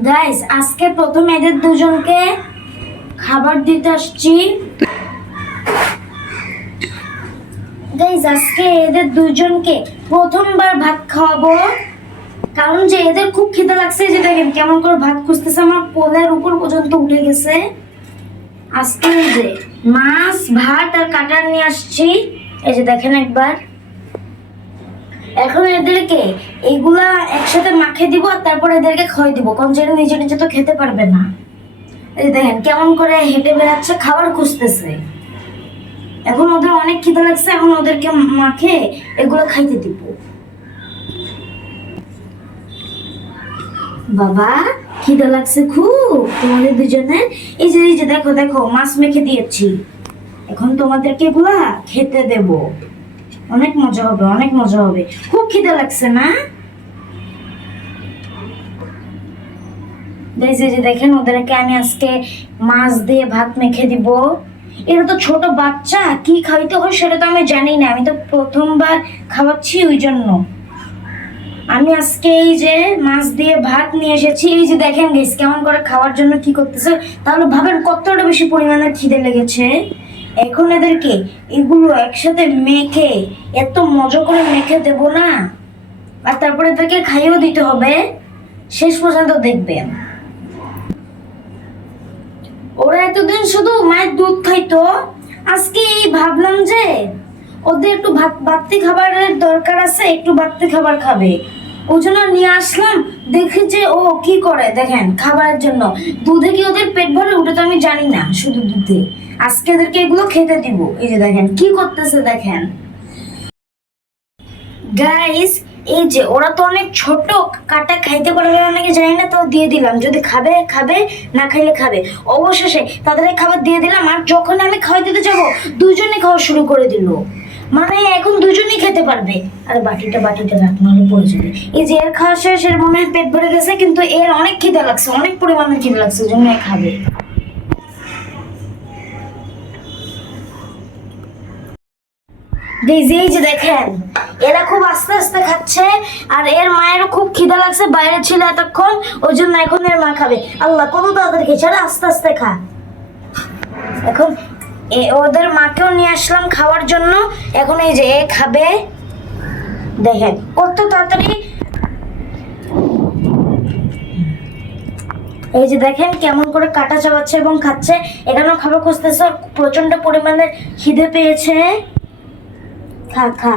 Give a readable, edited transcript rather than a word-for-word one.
Guys, আজকে প্রথম এদের দুজনকে খাবার দিতে আসছি। গাইস, আজকে এদের দুজনকে প্রথমবার ভাত খাওয়াবো, কারণ যে এদের খুব খিদে লাগছে। যে দেখেন কেমন করে ভাত খুঁজতেছে, আমার কোলের উপর পর্যন্ত উঠে গেছে। আজকে এই যে মাছ, ভাত আর কাটার নিয়ে আসছি, এই যে দেখেন একবার। এখন এদেরকে এইগুলা একসাথে মাখিয়ে দিব আর তারপর এদেরকে খাওয়াই দিব, কারণ যেটা নিজে নিজে তো খেতে পারবে না। এই দেখেন কেমন করে হেঁটে বেড়াচ্ছে, খাবার খুঁজতেছে। এখন ওদের অনেক খিদে লাগছে, এখন ওদেরকে মাখে এগুলো খাইতে দিব। বাবা, খিদে লাগছে খুব তোমাদের দুজনের। এই যে দেখো দেখো, মাছ মেখে দিয়েছি। এখন তোমাদেরকে এগুলা খেতে দেব। অনেক মজা হবে, অনেক মজা হবে। খুব খিদে লাগছে না? যে দেখেন, ওদেরকে আমি আজকে মাছ দিয়ে ভাত মেখে দিব। এরা তো ছোট বাচ্চা, কি খাইতে হয় সেটা তো আমি জানি না, আমি তো প্রথমবার খাওয়াচ্ছি, ওই জন্য আমি আজকে এই যে মাছ দিয়ে ভাত নিয়ে এসেছি। এই যে দেখেন গাইস, কেমন করে খাওয়ার জন্য কি করতেছে, তাহলে ভাবেন কতটা বেশি পরিমাণে খিদে লেগেছে। এখন এদেরকে এগুলো একসাথে মেখে এত মজা করে মেখে দেব না, আর তারপরে এদেরকে খাইয়েও দিতে হবে। শেষ পর্যন্ত দেখবেন। ওরা এতদিন শুধু মায়ের দুধ খাইতো, আজকে এই ভাবলাম যে ওদের একটু বাড়তি খাবারের দরকার আছে, একটু বাড়তি খাবার খাবে, ওই জন্য নিয়ে আসলাম। দেখি যে ও কি করে, দেখেন খাবারের জন্য দুধে কি ওদের পেট ভরে, ওটা তো আমি জানি না, শুধু দুধে আজকে এদেরকে এগুলো খেতে দিব। এই যে দেখেন কি করতেছে, দেখেন গাইস। এই যে ওরা তো অনেক ছোট, কাটা খাইতে পারবে অনেকে জানি না, তো দিয়ে দিলাম, যদি খাবে খাবে, না খাইলে খাবে। অবশেষে তাদের খাবার দিয়ে দিলাম, আর যখন আমি খাওয়াই দিতে যাবো দুজনে খাওয়া শুরু করে দিল। মানে এখন দুজনেই খেতে পারবে। আর বাটিটা রাখ, নাহলে পড়ে যাবে। এই যে এর খাওয়া শেষ, এর মনে হয় পেট ভরে গেছে, কিন্তু এর অনেক খিদে লাগছে, অনেক পরিমাণে খিদে লাগছে, ওই জন্য খাবে। এই যে দেখেন, এরা খুব আস্তে আস্তে খাচ্ছে, আর এর মায়েরও খুব খিদা লাগছে, বাইরে ছিল এতক্ষণ, ওই জন্য এখন এর মা খাবে। আল্লাহ, কত তাড়াতাড়ি খেয়েছে, আরে আস্তে আস্তে খা। এখন ওদের মাকেও নিয়ে আসলাম খাওয়ার জন্য। এখন এই যে খাবে, দেখেন কত তাড়াতাড়ি। এই যে দেখেন কেমন করে কাটা চাবাচ্ছে এবং খাচ্ছে। এখানেও খাবার খুঁজতেছে, প্রচন্ড পরিমাণে খিদে পেয়েছে। খা খা।